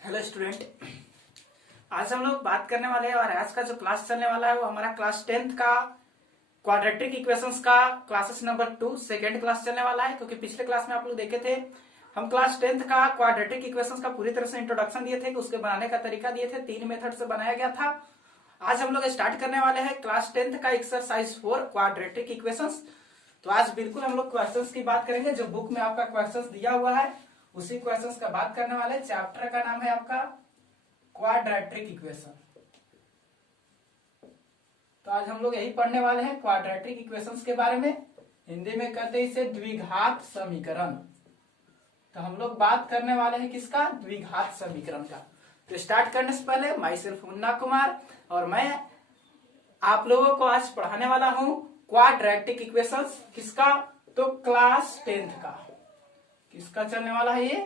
Hello student. आज हम लोग बात करने वाले हैं और आज का जो क्लास चलने वाला है वो हमारा क्लास 10th का क्वाड्रेटिक इक्वेशंस का क्लासेस नंबर 2 सेकेंड क्लास चलने वाला है। क्योंकि पिछले क्लास में आप लोग देखे थे, हम क्लास 10th का क्वाड्रेटिक इक्वेशंस का पूरी तरह से इंट्रोडक्शन दिए थे कि उसके बनाने का तरीका दिए थे, 3 मेथड से बनाया गया था। आज हम लोग स्टार्ट करने वाले हैं क्लास 10th का एक्सरसाइज 4 क्वाड्रेटिक इक्वेशंस। तो आज बिल्कुल हम लोग क्वेश्चंस की बात करेंगे, जो बुक में आपका क्वेश्चंस दिया हुआ है उसी क्वेश्चंस का बात करने वाले। चैप्टर का नाम है आपका क्वाड्रेटिक इक्वेशन। तो आज हम लोग यही पढ़ने वाले हैं क्वाड्रेटिक इक्वेशंस के बारे में। हिंदी में कहते हैं इसे द्विघात समीकरण। तो हम लोग बात करने वाले हैं किसका? द्विघात समीकरण का। तो स्टार्ट करने से पहले माई सेल्फ मुन्ना कुमार और मैं आप लोगों को आज पढ़ाने वाला हूं क्वाड्रेटिक इक्वेशंस। किसका? तो क्लास 10th का। किसका चलने वाला है? ये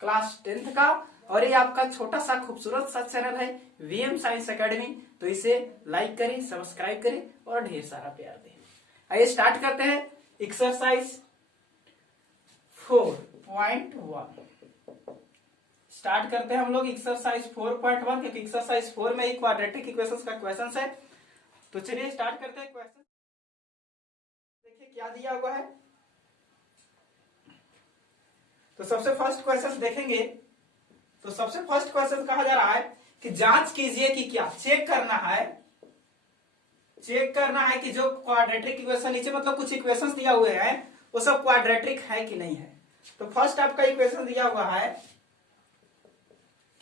क्लास 10th का। और ये आपका छोटा सा खूबसूरत सा चैनल है वीएम साइंस एकेडमी। तो इसे लाइक करें, सब्सक्राइब करें और ढेर सारा प्यार दें। आइए स्टार्ट करते हैं एक्सरसाइज 4.1। स्टार्ट करते हैं हम लोग एक्सरसाइज 4.1, क्योंकि एक्सरसाइज 4 में ही क्वाड्रेटिक इक्वेशंस का क्वेश्चन है। तो चलिए स्टार्ट करते हैं क्वेश्चन। देखिए क्या दिया हुआ है। तो सबसे फर्स्ट क्वेश्चन देखेंगे। तो सबसे फर्स्ट क्वेश्चन कहा जा रहा है कि जांच कीजिए कि क्या चेक करना है कि जो क्वाड्रेटिक इक्वेशन नीचे मतलब कुछ इक्वेशंस दिया हुए हैं वो सब क्वाड्रेटिक है कि नहीं है। तो फर्स्ट आपका इक्वेशन दिया हुआ है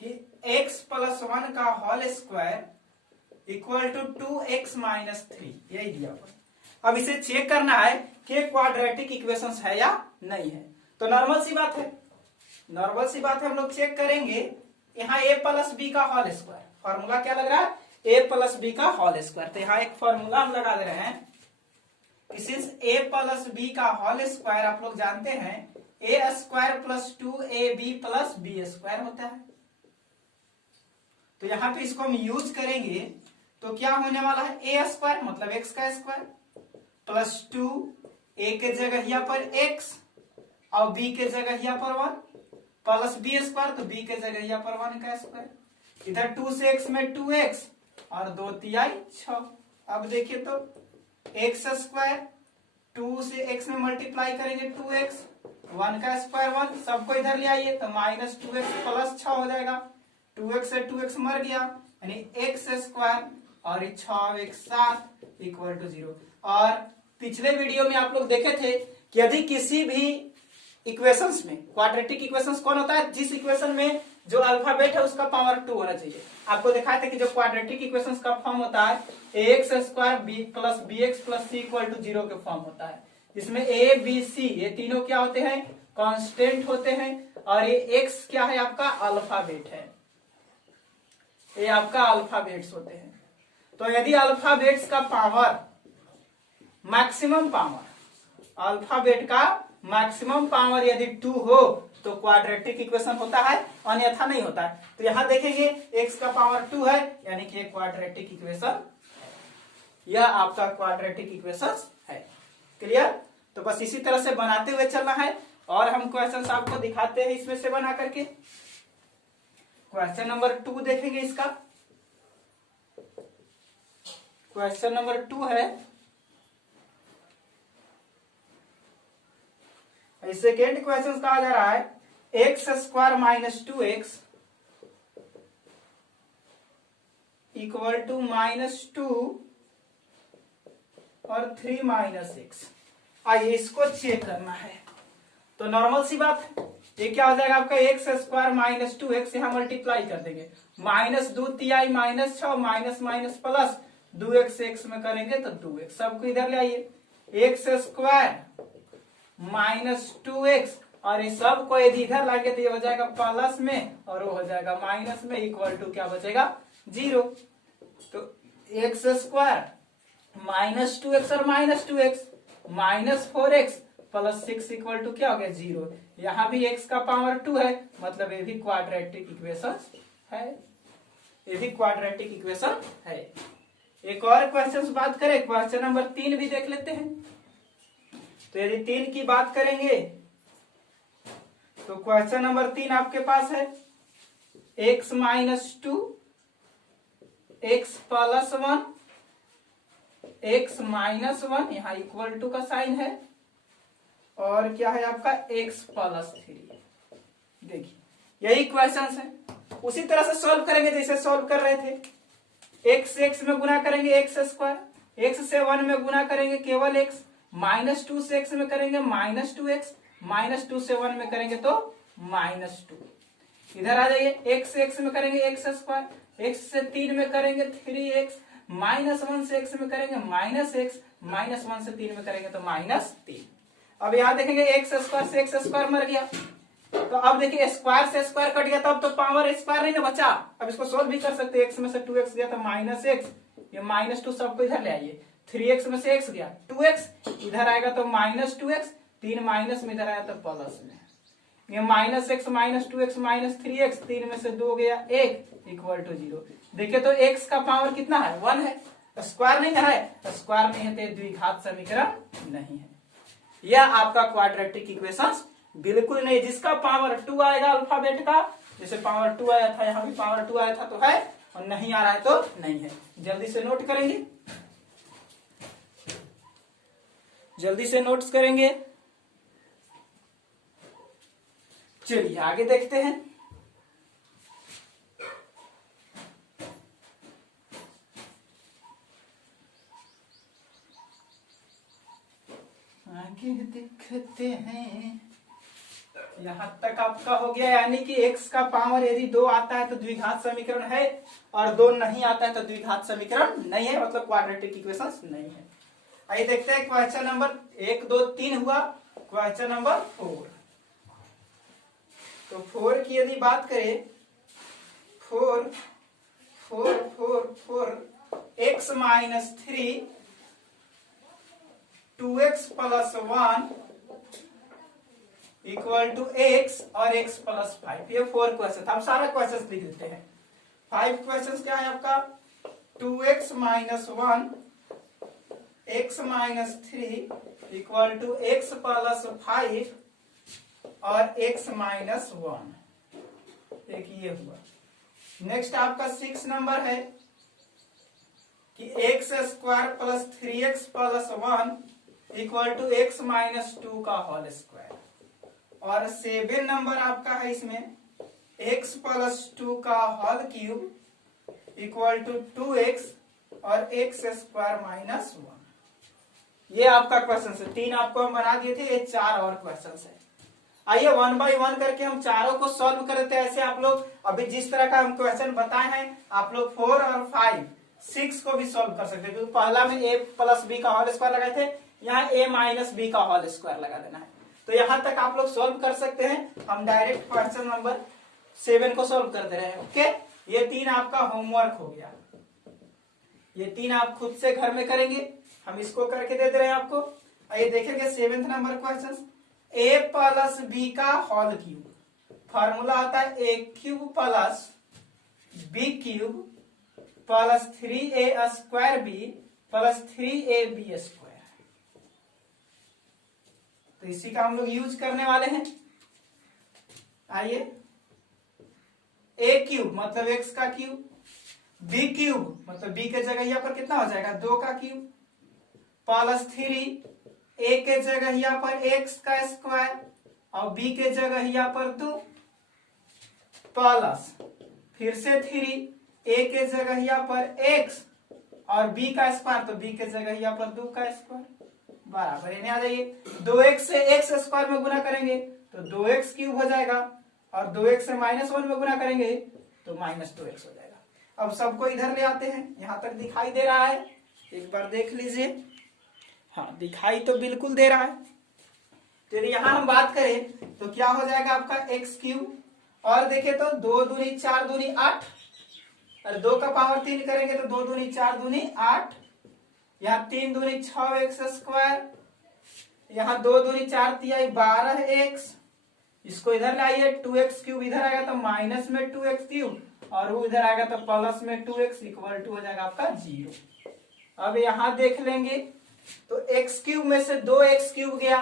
कि x + 1 का whole square equal to 2x - 3, यही दिया हुआ है। अब इसे चेक करना है कि क्वाड्रेटिक इक्वेशंस है या नहीं है। तो नॉर्मल सी बात है, हम लोग चेक करेंगे। यहाँ a + b का होल स्क्वायर, फॉर्मूला क्या लग रहा है? a + b का होल स्क्वायर। तो यहाँ एक फॉर्मूला हम लगा दे रहे हैं। सिंस a + b का होल स्क्वायर आप लोग जानते हैं a² + 2ab + b² होता है। तो यहाँ पे इसको हम यूज करेंगे तो क्या होने वाला है? a² मतलब x का स्क्वायर प्लस 2, a के जगह यहाँ पर x और b के जगह यहाँ पर 1 प्लस b² तो b के जगह यहाँ पर 1 का स्क्वायर। इधर 2 से x में 2x और 2 तिहाई 6। अब देखिए तो x², 2 से x में मल्टीप्लाई करेंगे 2x, 1 का स्क्वायर 1, सबको इधर ले आइए तो -2x + 6 हो जाएगा। 2x से 2x मर गया, यानी x² और 6x 7 इक्वल टू 0। और पिछले वीडियो में आप लोग देखे थे कि यदि किसी भी इक्वेशंस में, क्वाड्रेटिक इक्वेशंस कौन होता है? जिस इक्वेशन में जो अल्फाबेट है उसका पावर 2 होना चाहिए। आपको दिखाया था कि जो क्वाड्रेटिक इक्वेशंस का फॉर्म होता है ax² b + bx + c = 0 के फॉर्म होता है। इसमें a b c ये तीनों क्या होते हैं? कांस्टेंट होते हैं। और ये x क्या है? आपका अल्फाबेट है। ये आपका अल्फाबेट्स होते हैं। तो यदि अल्फाबेट्स का पावर मैक्सिमम पावर, अल्फाबेट का मैक्सिमम पावर यदि 2 हो तो क्वाड्रेटिक इक्वेशन होता है, अन्यथा नहीं होता है। तो यहां देखेंगे x का पावर 2 है, यानी कि क्वाड्रेटिक इक्वेशन, यह आपका क्वाड्रेटिक इक्वेशन है। क्लियर? तो बस इसी तरह से बनाते हुए चलना है और हम क्वेश्चन आपको दिखाते हैं इसमें से बना करके। क्वेश्चन नंबर 2 देखेंगे इसका। क्वेश्चन नंबर 2 है, सेकेंड क्वेश्चन कहा जा रहा है x² - 2x इक्वल टू -2 और 3 - x। आइए इसको चेक करना है। तो नॉर्मल सी बात है, ये क्या हो जाएगा आपका? x² - 2x, यहां मल्टीप्लाई कर देंगे, -2 तिहाई -6 माइनस प्लस 2x से x में करेंगे तो 2x, सबको इधर ले आइए। x² -2x और ये सब को यदि इधर लाएंगे तो ये हो जाएगा प्लस में और वो हो जाएगा माइनस में, इक्वल टू क्या बचेगा? 0। तो x² -2x और -2x -4x + 6 इक्वल टू क्या हो गया? 0। यहां भी x का पावर 2 है, मतलब ये भी क्वाड्रेटिक इक्वेशन है। ये भी क्वाड्रेटिक इक्वेशन है। एक और क्वेश्चन बात करें, क्वेश्चन नंबर 3 भी देख लेते हैं। तो यदि 3 की बात करेंगे तो क्वेश्चन नंबर 3 आपके पास है x minus 2 x plus 1 x minus 1 यहाँ इक्वल टू का साइन है और क्या है आपका x प्लस 3। देखिए यही क्वेश्चन है, उसी तरह से सॉल्व करेंगे जैसे सॉल्व कर रहे थे। x से x में गुना करेंगे एक्स स्क्वायर, x से 1 में गुना करेंगे केवल x, माइनस 2 से x में करेंगे माइनस 2x, माइनस 2 से 1 में करेंगे तो माइनस 2। इधर आ जाइए, x से x में करेंगे एक्स स्क्वायर, x से 3 में करेंगे 3x, माइनस 1 से x में करेंगे माइनस x, माइनस 1 से 3 में करेंगे तो माइनस 3। अब यहाँ देखेंगे एक्स स्क्वायर से एक्स स्क्वायर मर गया, तो अब देखिए स्क्वायर से स्क्वायर कट गया, तो अब तो पावर स्क्वायर नहीं ना बचा। अब इसको सोल्व भी कर सकते हैं, x में से 2x गया तो माइनस x, ये माइनस 2 सबको इधर ले आइए, 3x में से x गया 2x, इधर आएगा तो माइनस 2x, 3 माइनस में इधर आया तो प्लस में, ये minus x minus 2x minus 3x, 3 में से 2 गया 1 इक्वल टू 0। देखिए तो x का पावर कितना है 1 है, स्क्वायर नहीं है, स्क्वायर नहीं है तो द्विघात समीकरण नहीं है। यह आपका क्वाड्रेटिक इक्वेशंस बिल्कुल नहीं, जिसका पावर 2 आएगा अल्फाबेट का, जैसे पावर 2 आया था यहाँ भी पावर 2 आया था तो है, और नहीं आ रहा है तो नहीं है। जल्दी से नोट करेंगे, जल्दी से नोट्स करेंगे। चलिए आगे देखते हैं। आगे देखते हैं, यहां तक आपका हो गया, यानी कि x का पावर यदि 2 आता है तो द्विघात समीकरण है, और 2 नहीं आता है तो द्विघात समीकरण नहीं है, मतलब क्वाड्रेटिक इक्वेशंस नहीं है। आइए देखते हैं क्वेश्चन नंबर 1 2 3 हुआ, क्वेश्चन नंबर 4। तो 4 की यदि बात करें, 4 4 4 4 x minus 3 2x plus 1 equal to x और x प्लस 5, ये 4 क्वेश्चन। हम सारा क्वेश्चन लिख देते हैं। 5 क्वेश्चन क्या है आपका, 2x minus 1 x minus 3 equal to x plus 5 और x माइनस 1, एक ये हुआ। नेक्स्ट आपका 6 नंबर है कि x square plus 3x plus 1 equal to x minus 2 का होल स्क्वायर, और 7 नंबर आपका है इसमें x प्लस 2 का whole cube equal to 2x और x स्क्वायर माइनस 1। ये आपका क्वेश्चन है, 3 आपको हम बना दिए थे, ये 4 और क्वेश्चन है। आइए 1 बाय 1 करके हम चारों को सॉल्व करते हैं। ऐसे आप लोग अभी जिस तरह का हम क्वेश्चन बताए हैं, आप लोग 4 और 5 6 को भी सॉल्व कर सकते हैं, क्योंकि पहला में a प्लस बी का होल स्क्वायर लगाए थे, यहाँ a माइनस बी का होल स्क्वायर लगा देना है। तो यहां तक आप लोग सॉल्व कर सकते हैं। हम डायरेक्ट क्वेश्चन नंबर 7 को सॉल्व कर दे रहे हैं। ओके, ये 3 आपका होमवर्क हो गया, ये 3 आप खुद से घर में करेंगे, हम इसको करके दे दे रहे हैं आपको। आइए देखेंगे 7th number question, a plus B का होल क्यूब, फॉर्मूला आता है a cube plus B cube plus 3a square B plus 3ab square. तो इसी का हम लोग यूज करने वाले हैं। आइए, a क्यूब मतलब x का क्यूब, b क्यूब मतलब b के जगह यहाँ पर कितना हो जाएगा 2 का क्यूब, प्लस 3 a के जगह यहाँ पर x का स्क्वायर और b के जगह यहाँ पर 2, प्लस फिर से 3 a के जगह यहाँ पर x और b का स्क्वायर, तो b के जगह यहाँ पर 2 का स्क्वायर बराबर इन्हें आ जाइए। 2x से x स्क्वायर में गुना करेंगे तो 2x क्यूब हो जाएगा, और 2x से माइनस 1 में गुना करेंगे तो माइनस 2x हो जाएगा। अब सबको इधर ले आते हैं, यहां तक दिखाई दे रहा है, एक बार देख लीजिए। हाँ, दिखाई तो बिल्कुल दे रहा है। तो यहां हम बात करें तो क्या हो जाएगा आपका x क्यूब, और देखें तो 2 दूनी 4 दूनी 8, और 2 का पावर 3 करेंगे तो 2 दूनी 4 दूनी 8, यहाँ 3 दूनी 6x स्क्वायर, यहाँ 2 दूनी 4 तिहाई 12x, इसको इधर लाइए, 2x क्यूब इधर आएगा तो माइनस में 2x क्यूब, और वो इधर आएगा तो प्लस में 2x इक्वल टू हो जाएगा आपका 0। अब यहाँ देख लेंगे तो x क्यूब में से 2x क्यूब गया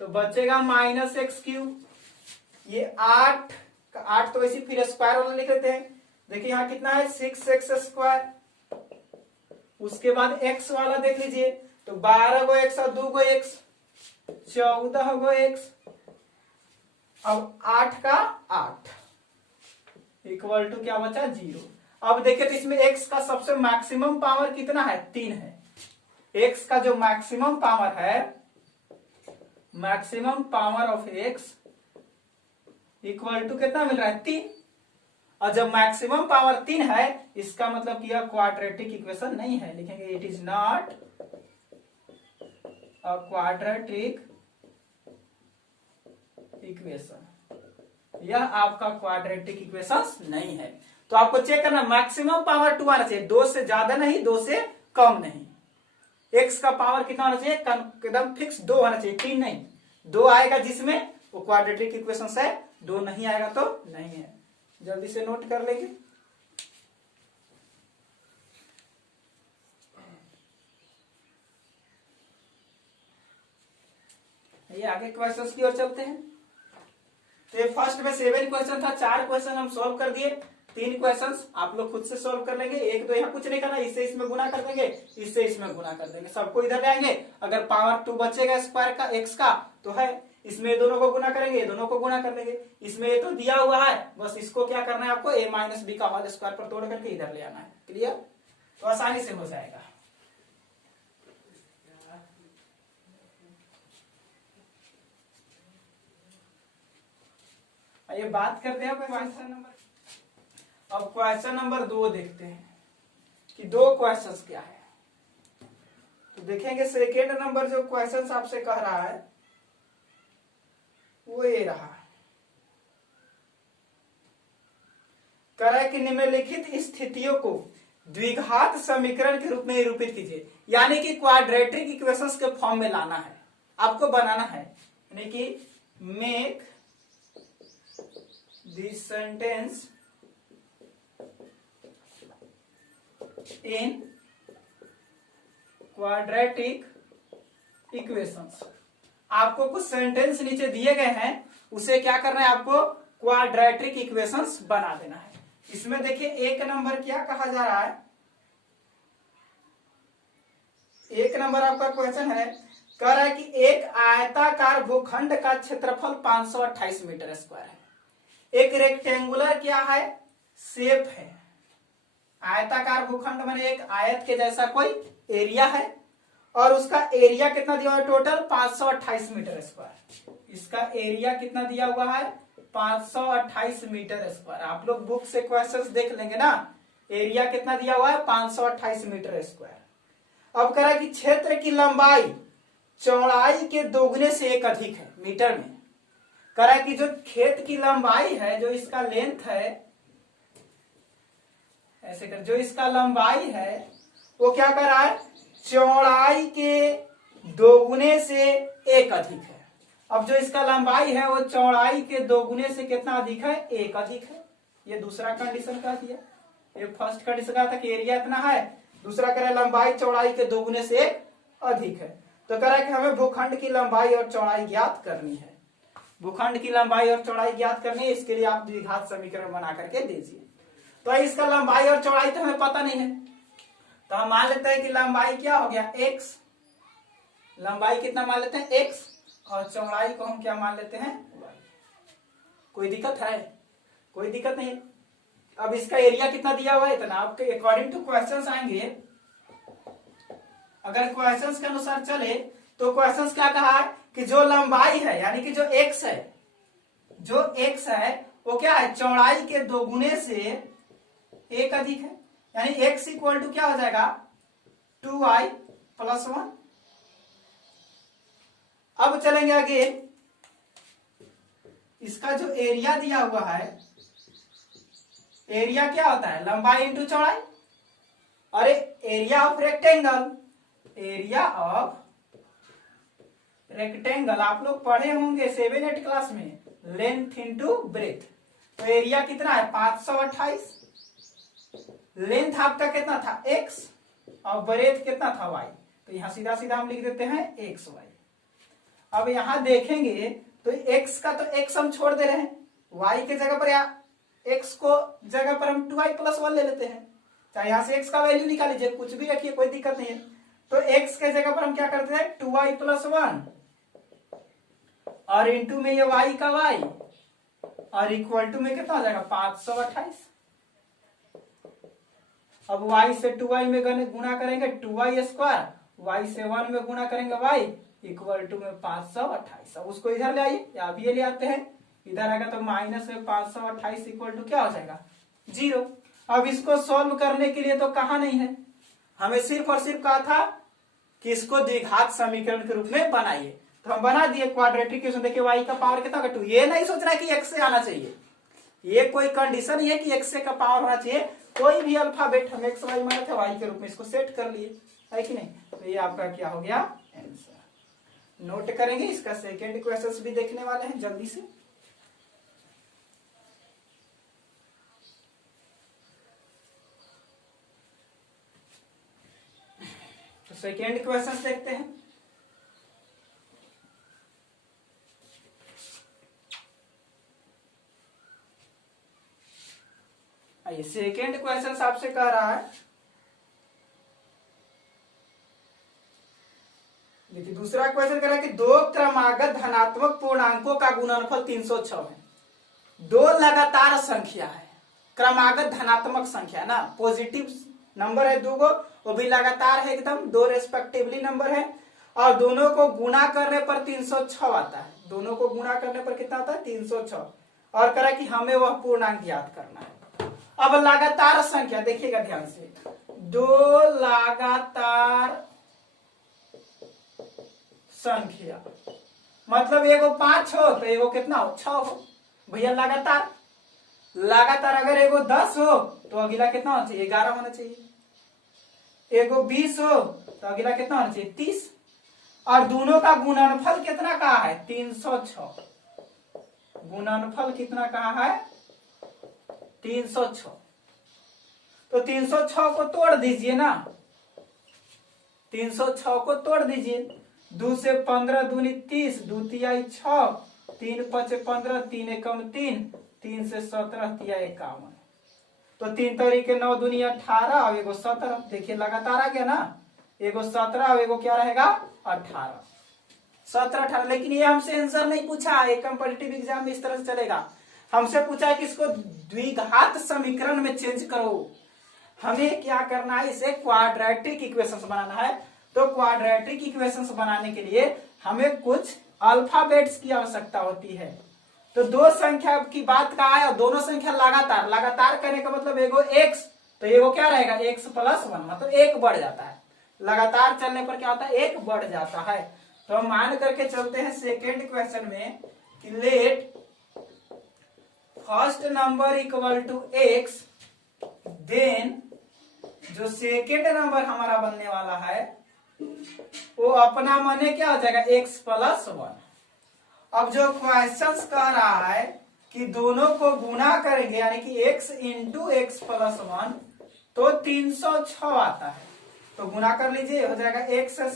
तो बचेगा माइनस x क्यूब, ये 8 का 8 तो वैसे फिर स्क्वायर वाला लिख लेते हैं। देखिए यहाँ कितना है 6x²। उसके बाद x वाला देख लीजिए, तो 12 गो x और 2 गो x, 14 गो x। अब 8 का 8 इक्वल टू क्या बचा 0। अब देखिए तो इसमें x का सबसे मैक्सिमम पावर कितना है 3 है। x का जो मैक्सिमम पावर है, maximum power of x equal to कितना मिल रहा है 3। और जब मैक्सिमम पावर 3 है, इसका मतलब कि यह क्वाड्रेटिक इक्वेशन नहीं है। लिखेंगे it is not a quadratic equation, यह आपका क्वाड्रेटिक इक्वेशन नहीं है। तो आपको चेक करना मैक्सिमम पावर 2 आना चाहिए, 2 से ज्यादा नहीं 2 से कम नहीं। x का पावर कितना होना चाहिए एकदम फिक्स 2 होना चाहिए, 3 नहीं। 2 आएगा जिसमें वो क्वाड्रेटिक इक्वेशन है, 2 नहीं आएगा तो नहीं है। जल्दी से नोट कर लेंगे। ये आगे क्वेश्चंस की ओर चलते हैं। तो फर्स्ट में 7 क्वेश्चन था, 4 क्वेश्चन हम सॉल्व कर दिए। 3 क्वेश्चंस आप लोग खुद से सॉल्व कर लेंगे। 1 2 यहाँ कुछ नहीं करना, इससे इसमें गुना कर देंगे, इससे इसमें गुना कर देंगे, सबको इधर ले आएंगे। अगर पावर 2 बचेगा स्क्वायर का x का तो है, इसमें दोनों को गुना करेंगे, दोनों को गुना कर देंगे। इसमें ये तो दिया हुआ है, बस इसको क्या करना है आपको a - b का होल स्क्वायर पर तोड़ करके इधर ले आना है। क्लियर? तो आसानी से हो जाएगा। ये बात करते हैं क्वेश्चन नंबर। अब क्वेश्चन नंबर 2 देखते हैं कि 2 क्वेश्चंस क्या है। तो देखेंगे सेकेंड नंबर जो क्वेश्चंस आपसे कह रहा है वो ये रहा। कह रहा है कि निम्नलिखित स्थितियों को द्विघात समीकरण के रूप में निरूपित कीजिए, यानी कि क्वाड्रेटिक इक्वेशंस के फॉर्म में लाना है, आपको बनाना है। यानी कि make this sentence in quadratic equations. आपको कुछ सेंटेंस नीचे दिए गए हैं, उसे क्या करना है आपको क्वाड्रेटिक इक्वेशंस बना देना है। इसमें देखिए 1 नंबर क्या कहा जा रहा है। 1 नंबर आपका क्वेश्चन है, कह रहा है कि एक आयताकार भूखंड का क्षेत्रफल 528 मीटर स्क्वायर है। एक रेक्टेंगुलर क्या है शेप है, आयताकार भूखंड माने एक आयत के जैसा कोई एरिया है, और उसका एरिया कितना दिया हुआ है टोटल 528 मीटर स्क्वायर। इसका एरिया कितना दिया हुआ है 528 मीटर स्क्वायर। आप लोग बुक से क्वेश्चंस देख लेंगे ना, एरिया कितना दिया हुआ है 528 मीटर स्क्वायर। अब कह रहा है कि क्षेत्र की लंबाई चौड़ाई के दोगुने से 1 अधिक है मीटर में। कह रहा है कि जो खेत की लंबाई है, जो इसका लेंथ है, ऐसे कर, जो इसका लंबाई है वो क्या कर रहा है चौड़ाई के दोगुने से 1 अधिक है। अब जो इसका लंबाई है वो चौड़ाई के दोगुने से कितना अधिक है 1 अधिक है। ये दूसरा कंडीशन कह दिया। ये फर्स्ट कंडीशन कहा था कि एरिया इतना है, दूसरा कह रहा है लंबाई चौड़ाई के दोगुने से 1 अधिक है। तो कह रहा है कि हमें भूखंड की लंबाई और चौड़ाई ज्ञात करनी है। भूखंड की लंबाई और चौड़ाई ज्ञात करनी है, इसके लिए आप द्विघात समीकरण बना करके दीजिए। तो इसका लंबाई और चौड़ाई तो हमें पता नहीं है, तो हम मान लेते हैं कि लंबाई क्या हो गया x, लंबाई कितना मान लेते हैं x, और चौड़ाई को हम क्या मान लेते हैं y। कोई दिक्कत है? कोई दिक्कत नहीं। अब इसका एरिया कितना दिया हुआ है इतना, आपके अकॉर्डिंग टू क्वेश्चंस आएंगे। अगर क्वेश्चंस के अनुसार चले तो क्वेश्चंस क्या कहा है कि जो लंबाई है यानी कि जो x है, जो x है वो क्या है चौड़ाई के दोगुने से 1 अधिक है, यानी x इक्वल टू क्या हो जाएगा 2y + 1। अब चलेंगे आगे, इसका जो एरिया दिया हुआ है, एरिया क्या होता है लंबाई इंटू चौड़ाई। अरे area of rectangle, area of rectangle आप लोग पढ़े होंगे 7-8 क्लास में, लेंथ इंटू ब्रेथ। तो एरिया कितना है 528, लेंथ आपका कितना था x और ब्रेथ कितना था y। तो यहां सीधा सीधा हम लिख देते हैं xy। अब यहां देखेंगे तो x का तो x हम छोड़ दे रहे हैं, y के जगह पर या x को जगह पर हम 2i+1 ले लेते हैं, चाहे यहां से x का वैल्यू निकाल लीजिए, कुछ भी रखिए कोई दिक्कत नहीं है। तो x के जगह पर हम क्या करते हैं 2i+1 और इंटू में ये y का y और इक्वल टू में कितना हो जाएगा 528। अब y से 2y में गुणा करेंगे 2y², y से 1 में गुणा करेंगे y इक्वल टू में 528। अब उसको इधर ले आइए या अभी ले आते हैं, इधर आएगा तो माइनस में 528 इक्वल टू क्या हो जाएगा 0। अब इसको सॉल्व करने के लिए तो कहा नहीं है, हमें सिर्फ और सिर्फ कहा था कि इसको द्विघात समीकरण के रूप में बनाइए, तो हम बना दिए क्वाड्रेटिक इक्वेशन। देखिए y का पावर कितना 2, ये नहीं सोच रहा कि x से आना चाहिए, ये कोई कंडीशन नहीं है कि x से का पावर होना चाहिए, कोई भी अल्फाबेट हम x y माने थे y के रूप में इसको सेट कर लिए, है कि नहीं। तो ये आपका क्या हो गया आंसर। नोट करेंगे, इसका सेकेंड क्वेश्चन भी देखने वाले हैं जल्दी से। तो सेकेंड क्वेश्चन देखते हैं। आइए सेकेंड क्वेश्चन आपसे कह रहा है, देखिए दूसरा क्वेश्चन कह रहा है कि दो क्रमागत धनात्मक पूर्णांकों का गुणनफल 306 है। दो लगातार संख्या है, क्रमागत धनात्मक संख्या ना, पॉजिटिव नंबर है दो गो, वो भी लगातार है एकदम, दो रेस्पेक्टिवली नंबर है और दोनों को गुणा करने पर 306 आता है। दोनों को गुणा करने पर कितना आता है 306, और कह रहा है कि हमें वह पूर्णांक याद करना है। अब लगातार संख्या देखिएगा ध्यान से, दो लगातार संख्या मतलब एगो 5 हो तो एगो कितना हो 6 हो भैया लगातार। लगातार अगर एगो 10 हो तो अगला कितना होना चाहिए 11 होना चाहिए, एगो 20 हो तो अगला कितना होना चाहिए 30, और दोनों का गुणनफल कितना कहा है 306। गुणनफल कितना कहा है 306, तो 306 को तोड़ दीजिए ना, 306 को तोड़ दीजिए, 2 से 15 दूनी 30, 2 तिहाई 6, 3 5 15, 3 एकम 3, 3 से 17 तिहाई 51, तो 3 तरीके 9 दूनी 18 और एगो 17। देखिए लगातार आ गया ना, एगो 17 और एगो क्या रहेगा 18, 17 18। लेकिन ये हमसे आंसर नहीं पूछा है, कंपैरेटिव एग्जाम में इस तरह से चलेगा, हमसे पूछा है कि इसको द्विघात समीकरण में चेंज करो। हमें क्या करना है, इसे क्वाड्रेटिक इक्वेशंस बनाना है। तो क्वाड्रेटिक इक्वेशंस बनाने के लिए हमें कुछ अल्फाबेट्स की आवश्यकता होती है। तो दो संख्या की बात कहा है और दोनों संख्या लगातार, लगातार करने का मतलब एगो x तो एगो क्या रहेगा x+1, मतलब एक बढ़ जाता है। लगातार चलने पर क्या होता है एक बढ़ जाता है। तो हम मान करके चलते हैं सेकेंड क्वेश्चन में कि let first number equal to x, then जो सेकेंड नंबर हमारा बनने वाला है वो अपना माने क्या हो जाएगा x+1। अब जो क्वेश्चन कह रहा है कि दोनों को गुणा करेंगे यानी कि x इंटू x+1 तो 306 आता है, तो गुणा कर लीजिए हो जाएगा x²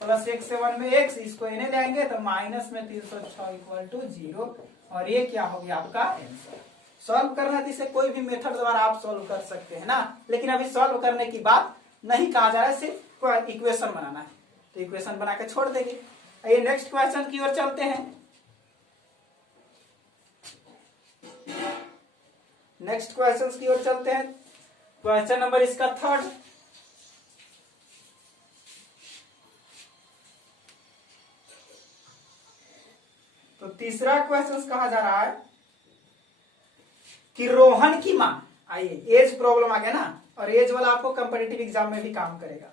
प्लस x से 1 में x, इसको इन्हें ले आएंगे तो माइनस में 306 इक्वल टू 0, और ये क्या हो गया आपका आंसर। सॉल्व करना है, इसे कोई भी मेथड द्वारा आप सॉल्व कर सकते हैं ना, लेकिन अभी सॉल्व करने की बात नहीं कहा जा रहा है, सिर्फ इक्वेशन बनाना है, तो इक्वेशन बना के छोड़ देंगे। आइए नेक्स्ट क्वेश्चन की ओर चलते हैं। नेक्स्ट क्वेश्चन की ओर चलते हैं। क्वेश्चन नंबर इसका 3rd, तो तीसरा क्वेश्चन कहा जा रहा है कि रोहन की मां, आइए एज प्रॉब्लम आ गया ना, और एज वाला आपको कंपैरेटिव एग्जाम में भी काम करेगा।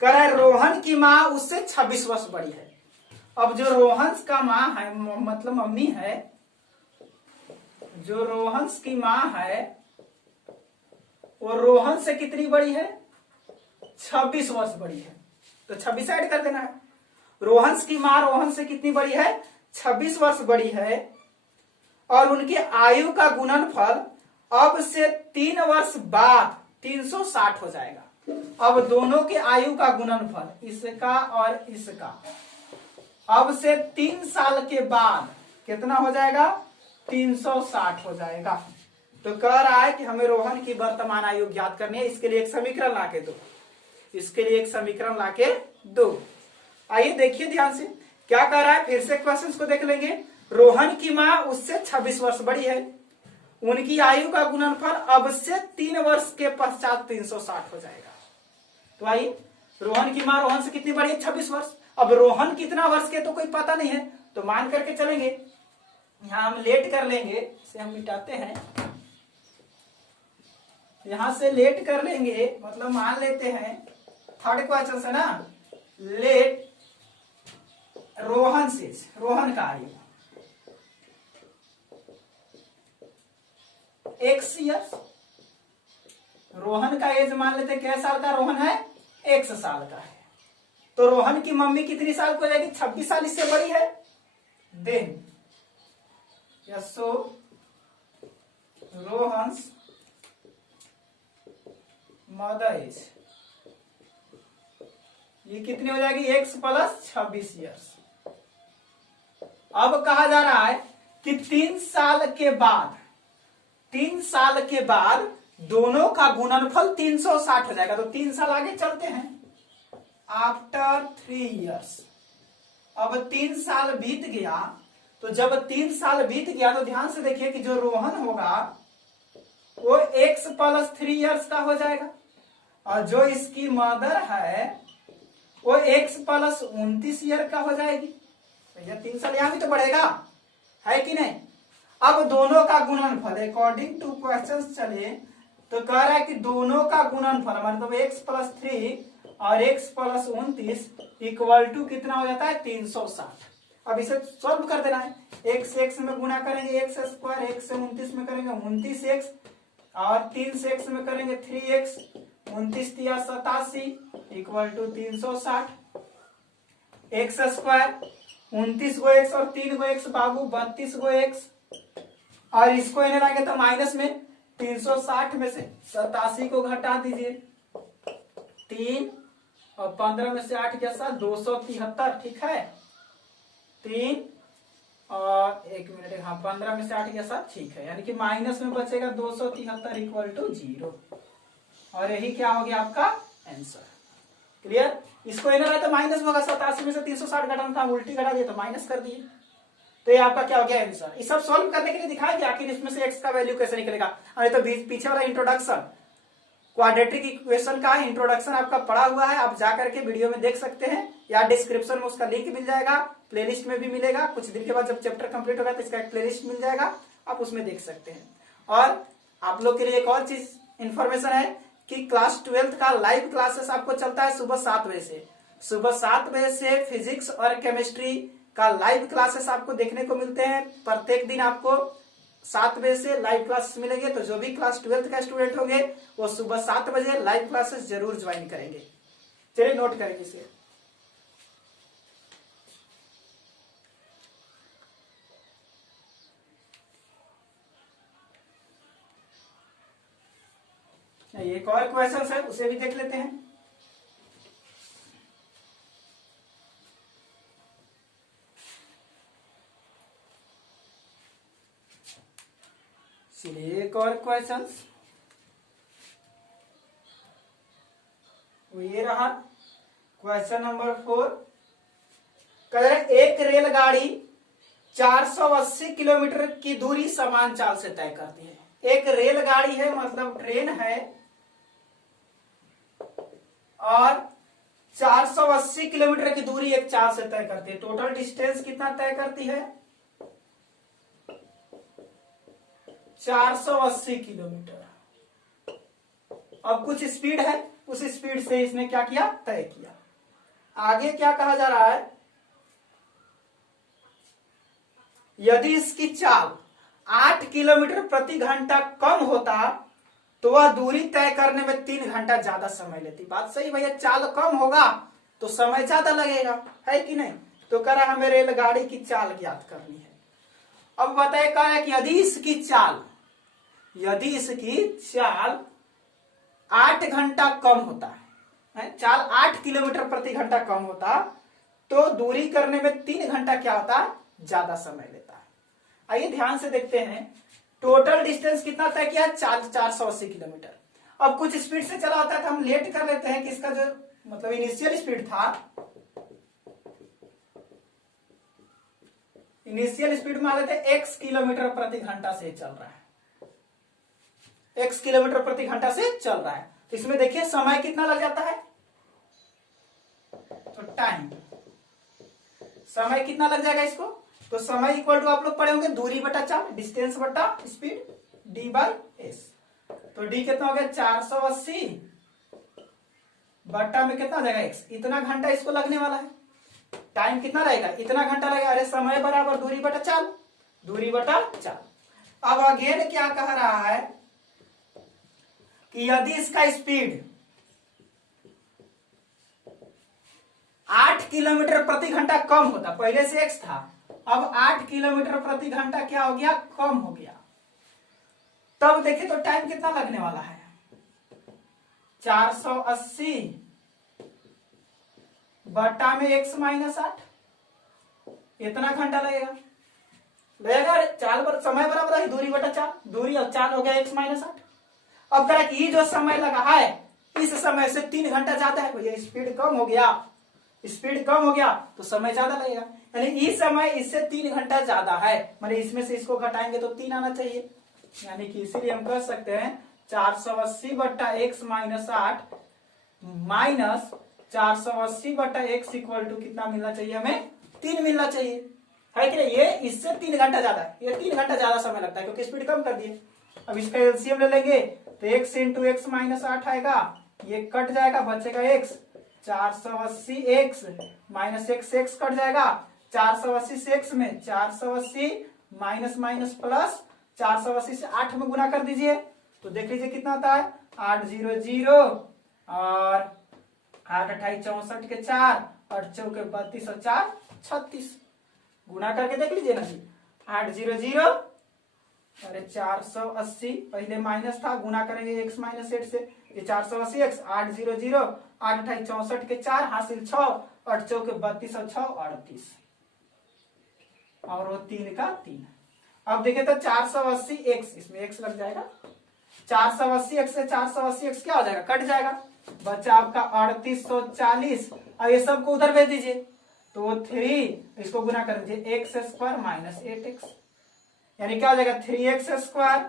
कह रहा है रोहन की मां उससे 26 वर्ष बड़ी है। अब जो रोहन का मां है मतलब मम्मी है, जो रोहन की मां है वो रोहन से कितनी बड़ी है 26 वर्ष बड़ी है, तो 26 ऐड कर देना है। रोहन की मां रोहन से कितनी बड़ी है 26 वर्ष बड़ी है, और उनकी आयु का गुणनफल अब से 3 वर्ष बाद 360 हो जाएगा। अब दोनों के आयु का गुणनफल इसका और इसका अब से 3 साल के बाद कितना हो जाएगा 360 हो जाएगा। तो कह रहा है कि हमें रोहन की वर्तमान आयु ज्ञात करनी है, इसके लिए एक समीकरण लाके दो, इसके लिए एक समीकरण लाके दो। आइए देखिए ध्यान से क्या कह रहा है, फिर से क्वेश्चंस को देख लेंगे। रोहन की मां उससे 26 वर्ष बड़ी है, उनकी आयु का गुणनफल अब से 3 वर्ष के पश्चात 360 हो जाएगा। तो आइए, रोहन की मां रोहन से कितनी बड़ी है, 26 वर्ष। अब रोहन कितना वर्ष के तो कोई पता नहीं है, तो मान करके चलेंगे, यहां हम लेट कर लेंगे, इसे हम मिटाते हैं, यहां से लेट कर लेंगे, मतलब मान लेते हैं थर्ड क्वेश्चन से ना, लेट रोहन से, रोहन का आयु x ईयर्स, रोहन का एज मान लेते क्या साल का रोहन है, x साल का है। तो रोहन की मम्मी कितनी साल को हो जाएगी, 26 साल इससे बड़ी है। देन यशो रोहन्स मदर एज, ये कितनी हो जाएगी, x प्लस 26 ईयर्स। अब कहा जा रहा है कि 3 साल के बाद, 3 साल के बाद दोनों का गुणनफल 360 हो जाएगा। तो 3 साल आगे चलते हैं, आफ्टर 3 ईयर्स। अब 3 साल बीत गया, तो जब 3 साल बीत गया तो ध्यान से देखिए कि जो रोहन होगा वो x प्लस 3 ईयर्स का हो जाएगा, और जो इसकी मदर है वो x प्लस 29 ईयर का हो जाएगी। भैया 3 साल यहां भी तो बढ़ेगा, है कि नहीं। अब दोनों का गुणनफल अकॉर्डिंग टू क्वेश्चन चले तो कह रहा है कि दोनों का गुणनफल मतलब x प्लस 3 और x प्लस 29 इक्वल टू कितना हो जाता है, 360। अब इसे सॉल्व कर देना है, x से x में गुणा करेंगे x स्क्वायर, x से 29 में करेंगे 29x, और 3 से x में करेंगे 3x, 29 तिया 87 इक्वल टू 360। x स्क्वायर 29 गो x और 3 गो x बाबू 32 गो x, और इसको इन्हें लाएंगे तो माइनस में 360 में से 87 को घटा दीजिए, 3 और 15 में से 8 के साथ 273, ठीक है। 3 और 1 मिनट, हाँ 15 में से 8 के साथ, ठीक है, यानी कि माइनस में बचेगा 273 इक्वल टू 0, और यही क्या हो गया आपका आंसर। क्लियर। इसको इधर आए तो माइनस होगा, 87 में से 360 घटाना था, उल्टी घटा दिया तो माइनस कर दिए, तो ये आपका क्या हो गया आंसर। ये सब सॉल्व करने के लिए दिखाया कि आखिर इसमें से x का वैल्यू कैसे निकलेगा। अरे तो पीछे वाला इंट्रोडक्शन क्वाड्रेटिक इक्वेशन का इंट्रोडक्शन आपका पड़ा हुआ है, आप जाकर के वीडियो में देख सकते हैं, या डिस्क्रिप्शन में उसका लिंक मिल जाएगा, प्लेलिस्ट में भी मिलेगा। कुछ दिन के बाद जब चैप्टर कंप्लीट होगा तो इसका एक प्लेलिस्ट मिल जाएगा, आप उसमें देख सकते हैं। और आप लोग के लिए एक और चीज इंफॉर्मेशन है कि क्लास 12th का लाइव क्लासेस आपको चलता है सुबह 7 बजे से। सुबह 7 बजे से फिजिक्स और केमिस्ट्री का लाइव क्लासेस आपको देखने को मिलते हैं। प्रत्येक दिन आपको 7 बजे से लाइव क्लासेस मिलेंगे। तो जो भी क्लास 12th का स्टूडेंट होंगे वो सुबह 7 बजे लाइव क्लासेस जरूर ज्वाइन करेंगे। चलिए नोट करेंगे इसे। एक और क्वेश्चन है, उसे भी देख लेते हैं। चलिए एक और क्वेश्चन, वो ये रहा क्वेश्चन नंबर 4। कह रहे एक रेलगाड़ी 480 किलोमीटर की दूरी समान चाल से तय करती है। एक रेलगाड़ी है मतलब ट्रेन है, और 480 किलोमीटर की दूरी एक चाल से तय करती है। टोटल डिस्टेंस कितना तय करती है, 480 किलोमीटर। अब कुछ स्पीड है, उस स्पीड से इसने क्या किया, तय किया। आगे क्या कहा जा रहा है, यदि इसकी चाल 8 किलोमीटर प्रति घंटा कम होता तो वह दूरी तय करने में 3 घंटा ज्यादा समय लेती। बात सही भैया, चाल कम होगा तो समय ज्यादा लगेगा, है कि नहीं। तो कह रहा हमें रेलगाड़ी की चाल ज्ञात करनी है। अब बताए कहा है कि यदि इसकी चाल 8 घंटा कम होता है, चाल 8 किलोमीटर प्रति घंटा कम होता तो दूरी करने में 3 घंटा क्या होता, ज्यादा समय लेता है। आइए ध्यान से देखते हैं, टोटल डिस्टेंस कितना तय किया? 480 किलोमीटर। अब कुछ स्पीड से चला होता है तो हम लेट कर लेते हैं कि इसका जो मतलब इनिशियल स्पीड था, इनिशियल स्पीड मान लेते हैं x किलोमीटर प्रति घंटा से चल रहा है, x किलोमीटर प्रति घंटा से चल रहा है। तो इसमें देखिए समय कितना लग जाता है, तो टाइम, समय कितना लग जाएगा इसको? तो समय इक्वल टू आप लोग पढ़े होंगे दूरी बटा चाल, डिस्टेंस बटा स्पीड, डी बाई एस। तो डी कितना हो गया? 480 बटा में कितना हो जाएगा x, इतना घंटा इसको लगने वाला है। टाइम कितना रहेगा? इतना घंटा लगेगा। अरे समय बराबर दूरी बटा चाल, दूरी बटा चाल। अब अगेन क्या कह रहा है कि यदि इसका स्पीड 8 किलोमीटर प्रति घंटा कम होता, पहले से x था, अब 8 किलोमीटर प्रति घंटा क्या हो गया? कम हो गया। तब देखिए तो टाइम कितना लगने वाला है? 480 बटा में x माइनस 8, इतना घंटा लगेगा। चाल पर समय बराबर है दूरी बटा चाल, दूरी और चाल हो गया x माइनस 8। अब कह ये जो समय लगा है इस समय से 3 घंटा ज्यादा है, भैया स्पीड कम हो गया, स्पीड कम हो गया तो समय ज्यादा लगेगा, यानी इस समय इससे 3 घंटा ज्यादा है, मतलब इसमें से इसको घटाएंगे तो 3 आना चाहिए। यानी कि इसीलिए हम कह सकते हैं 480 बट्टा x माइनस 8 माइनस 480 बट्टा x इक्वल टू कितना मिलना चाहिए? हमें 3 मिलना चाहिए, है कि नहीं? ये इससे 3 घंटा ज्यादा है, ये 3 घंटा ज्यादा समय लगता है क्योंकि स्पीड कम कर दिए। अब इसका एलसीएम ले लेंगे तो x इंटू एक्स माइनस 8 आएगा, ये कट जाएगा, बचेगा x, 480 x minus x cut जाएगा, 480 से x में 480 माइनस माइनस प्लस 480 से 8 में गुना कर दीजिए तो देख लीजिए कितना आता है? 800 और 8 28 64 के 4 और 4 के 32 और 4 36, गुना करके देख लीजिए ना जी। 800 अरे 480 पहले माइनस था, गुना करेंगे x माइनस 8 से, ये 480 x, 800 8 28 64 के 4 हासिल 6 और 4 के 32 और 6 38 और वो 3 का 3। अब देखें तो 480 x, इसमें x लग जाएगा, 480 x से 480 x क्या हो जाएगा? कट जाएगा, बच्चा आपका 3840। अब ये सबको उधर भेज दीजिए तो 3 इसको गुना कर दीजिए x स्क्वायर माइनस 8x, यानी क्या हो जाएगा? 3x स्क्वायर,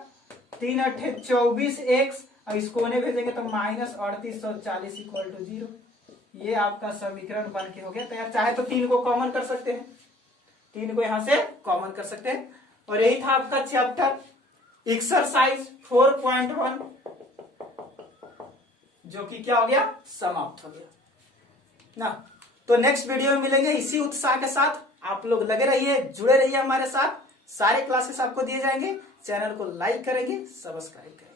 3 8 24x, और इसको उन्हें भेजेंगे तो माइनस 3840 इक्वल टू 0। ये आपका समीकरण बन के हो गया तैयार। चाहे तो 3 को कॉमन कर सकते हैं, 3 को यहां से कॉमन कर सकते हैं। और यही था आपका चैप्टर एक्सरसाइज 4.1 जो कि क्या हो गया? समाप्त हो गया ना। तो नेक्स्ट वीडियो में मिलेंगे इसी उत्साह के साथ। आप लोग लगे रहिए, जुड़े रहिए हमारे साथ, सारे क्लासेस आपको दिए जाएंगे। चैनल को लाइक करेंगे, सब्सक्राइब करेंगे।